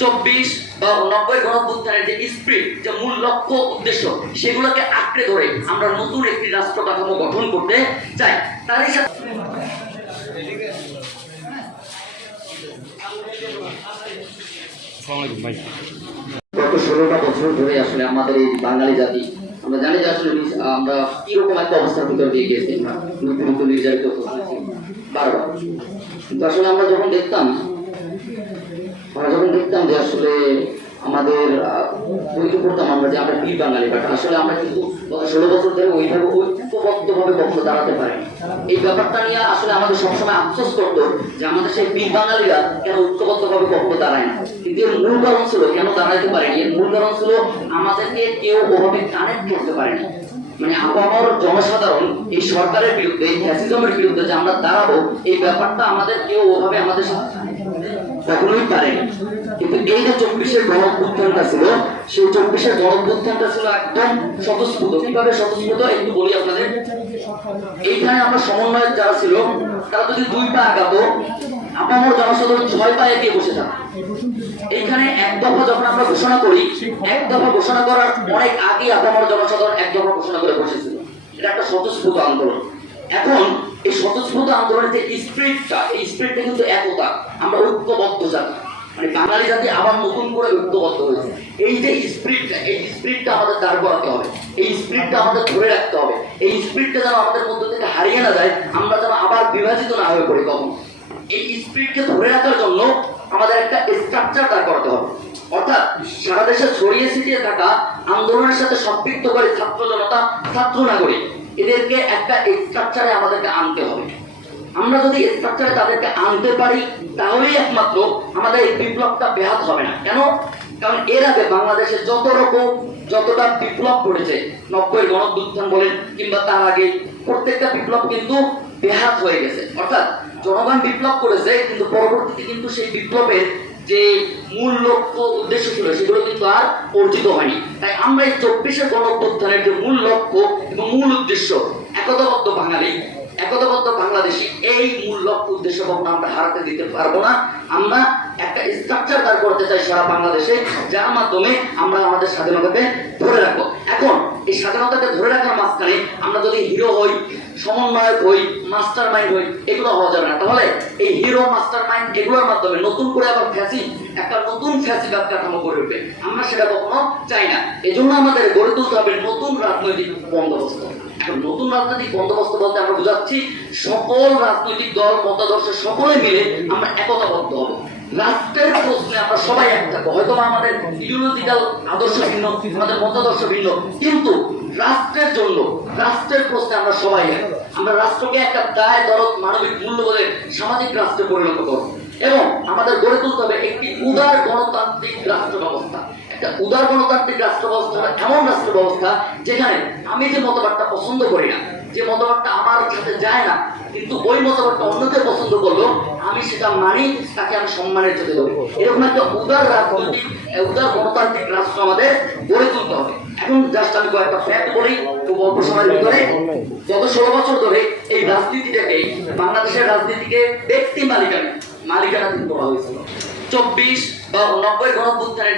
চব্বিশ বা নব্বই গণঅভ্যুত্থানের যে স্পিরিট যে মূল লক্ষ্য উদ্দেশ্য সেগুলোকে আঁকড়ে ধরে আমরা নতুন একটি রাষ্ট্র কাঠামো গঠন করতে চাই। তারই সাথে আসসালামু আলাইকুম ভাই। গত ষোলোটা বছর ধরে আসলে আমাদের এই বাঙালি জাতি আমরা জানি যে আসলে আমরা কীরকম একটা অবস্থার ভিতর দিয়ে গেছি আমরা নতুন নতুন নির্যাতিত হয়েছি বারবার কিন্তু আসলে আমরা যখন দেখতাম আমরা যখন দেখতাম যে আসলে আমাদের বইতে পড়তাম আমরা যে আমরা বীর বাঙালি বাট আসলে আমরা কিন্তু গত ষোলো বছর ধরে ওইভাবে ঐক্যবদ্ধভাবে কখনো দাঁড়াতে পারি এই ব্যাপারটা নিয়ে আসলে আমাদের সবসময় আফসোস করতো যে আমাদের সেই বীর বাঙালিরা কেন ঐক্যবদ্ধভাবে কখনো দাঁড়ায় না। কিন্তু এর মূল কারণ ছিল, কেন দাঁড়াইতে পারেনি? এর মূল কারণ ছিল আমাদেরকে কেউ ওভাবে কানেক্ট করতে পারেনি। মানে আবহাওয়ার জনসাধারণ এই সরকারের বিরুদ্ধে, এই ফ্যাসিজমের বিরুদ্ধে যে আমরা দাঁড়াবো, এই ব্যাপারটা আমাদের কেউ ওভাবে আমাদের কখনোই পারেনি কিন্তু এই যে চব্বিশের গণঅভ্যুত্থানটা ছিল, সেই চব্বিশের গণঅভ্যুত্থানটা ছিল একদম স্বতঃস্ফূর্ত। কীভাবে স্বতঃস্ফূর্ত? একটু বলি আপনাদের। এইখানে আমরা সমন্বয়ের যারা ছিল, তারা যদি দুই পা আগাতো, আপামর জনসাধারণ ছয় পা এগিয়ে বসে থাকতো। এইখানে এক দফা যখন আমরা ঘোষণা করি, এক দফা ঘোষণা করার অনেক আগে আপামর জনসাধারণ এক দফা ঘোষণা করে বসেছিল। এটা একটা স্বতঃস্ফূর্ত আন্দোলন। এখন স্বতঃস্ফূর্ত আন্দোলনের যে স্পিরিটটা এই স্পিরিটটা কিন্তু একতা। আমরা ঐক্যবদ্ধ জাতি। মানে বাঙালি জাতি আবার নতুন করে ঐক্যবদ্ধ হয়েছে। এই যে স্পিরিটটা এই স্পিরিটটা আমাদের দাঁড় করাতে হবে। এই স্পিরিটটা আমাদের ধরে রাখতে হবে। এই স্পিরিটটা যেন আমাদের মধ্যে থেকে হারিয়ে না যায়, আমরা যেন আবার বিভাজিত না হয়ে পড়ি কখন। এই স্পিরিটকে ধরে রাখার জন্য আমাদের একটা স্ট্রাকচার দাঁড় করাতে হবে। অর্থাৎ সারা দেশে ছড়িয়ে ছিটিয়ে থাকা আন্দোলনের সাথে সম্পৃক্ত করে ছাত্র জনতা, ছাত্র নাগরিক। এদেরকে একটা স্ট্রাকচারে আমাদেরকে আনতে হবে। আমরা যদি স্ট্রাকচারে তাদেরকে আনতে পারি, তাহলেই একমাত্র আমাদের এই বিপ্লবটা ব্যাহত হবে না। কেন? কারণ এর আগে বাংলাদেশে যত রকম, যতটা বিপ্লব ঘটেছে, নব্বই গণদুত্থান বলেন কিংবা তার আগে প্রত্যেকটা বিপ্লব কিন্তু ব্যাহত হয়ে গেছে। অর্থাৎ জনগণ বিপ্লব করেছে, কিন্তু পরবর্তীতে কিন্তু সেই বিপ্লবের যে মূল লক্ষ্য উদ্দেশ্য ছিল সেগুলো কিন্তু আর অর্জিত হয়নি। তাই আমরা এই চব্বিশের গণঅভ্যুত্থানের যে মূল লক্ষ্য এবং মূল উদ্দেশ্য একতাবদ্ধ বাঙালি একতাবদ্ধ বাংলাদেশি, এই মূল লক্ষ্য, উদ্দেশ্য কখনো আমরা হারাতে দিতে পারব না। আমরা একটা স্ট্রাকচার দাঁড় করতে চাই সারা বাংলাদেশে, যার মাধ্যমে আমরা আমাদের স্বাধীনতাকে ধরে রাখব। এখন, এই স্বাধীনতাকে ধরে রাখার মাঝখানে আমরা যদি হিরো হই, সমন্বয়ক হই মাস্টার মাইন্ড হই, এগুলো হওয়া যাবে না। তাহলে এই হিরো মাস্টার মাইন্ড এগুলোর মাধ্যমে নতুন করে আবার ফ্যাসি একটা নতুন ফ্যাসি ফ্যাসিবাদ কাঠামো করে উঠবে। আমরা সেটা কখনো চাই না। এজন্য আমাদের গড়ে তুলতে হবে নতুন রাজনৈতিক বন্দোবস্ত। নতুন রাজনৈতিক বন্দোবস্ত বলতে আমরা বোঝাচ্ছি, সকল রাজনৈতিক দল, মতাদর্শ সকলে মিলে আমরা একতাবদ্ধ হব। রাষ্ট্রের প্রশ্নে আমরা সবাই এক থাকব হয়তো আমাদের ইডিওলজিক্যাল আদর্শ ভিন্ন, আমাদের মতাদর্শ ভিন্ন, কিন্তু রাষ্ট্রের জন্য, রাষ্ট্রের প্রশ্নে আমরা সবাই এক আমরা রাষ্ট্রকে একটা দায়, দরদ, মানবিক মূল্যবোধের সামাজিক রাষ্ট্রে পরিণত করব। এবং আমাদের গড়ে তুলতে হবে একটি উদার গণতান্ত্রিক রাষ্ট্র ব্যবস্থা। উদার গণতান্ত্রিক রাষ্ট্র ব্যবস্থা এমন রাষ্ট্র ব্যবস্থা যেখানে আমি যে মতবাদটা পছন্দ করি না, যে মতবাদটা আমার সাথে যায় না, কিন্তু ওই মতবাদটা অন্যকে পছন্দ করল, আমি সেটা মানি, তাকে আমি সম্মানের চোখে দেবো। এরকম একটা উদার রাজনৈতিক উদার গণতান্ত্রিক রাষ্ট্র আমাদের গড়ে তুলতে হবে। এখন জাস্ট আমি কয়েকটা ফ্যাক্ট বলি, খুব অল্প সময়ের ভিতরে। গত ষোলো বছর ধরে এই রাজনীতিটাকে, বাংলাদেশের রাজনীতিকে ব্যক্তি মালিকানা, মালিকানাধীন করা হয়েছিল। চব্বিশ বা নব্বই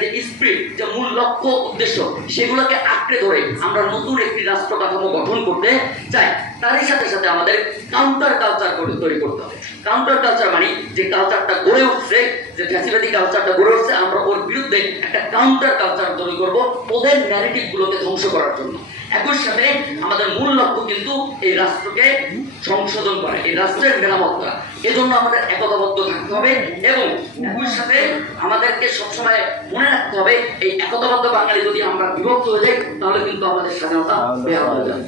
যে স্পিরিট যে মূল লক্ষ্য, উদ্দেশ্য, সেগুলোকে আঁকড়ে ধরে আমরা নতুন একটি রাষ্ট্র কাঠামো গঠন করতে চাই। তারই সাথে সাথে আমাদের কাউন্টার কালচার তৈরি করতে হবে। কাউন্টার কালচার মানে যে কালচারটা গড়ে উঠছে, যে কালচারটা গড়ে উঠছে, আমরা ওর বিরুদ্ধে একটা কাউন্টার কালচার তৈরি করব ওদের ন্যারেটিভ গুলোকে ধ্বংস করার জন্য। একই সাথে আমাদের মূল লক্ষ্য কিন্তু এই রাষ্ট্রকে সংশোধন করা, এই রাষ্ট্রের মেরামত করা। এজন্য আমাদের একতাবদ্ধ থাকতে হবে এবং একই সাথে আমাদেরকে সবসময় মনে রাখতে হবে, এই একতাবদ্ধ বাঙালি যদি আমরা বিভক্ত হয়ে যাই, তাহলে কিন্তু আমাদের স্বাধীনতা বেহাত হয়ে যাবে।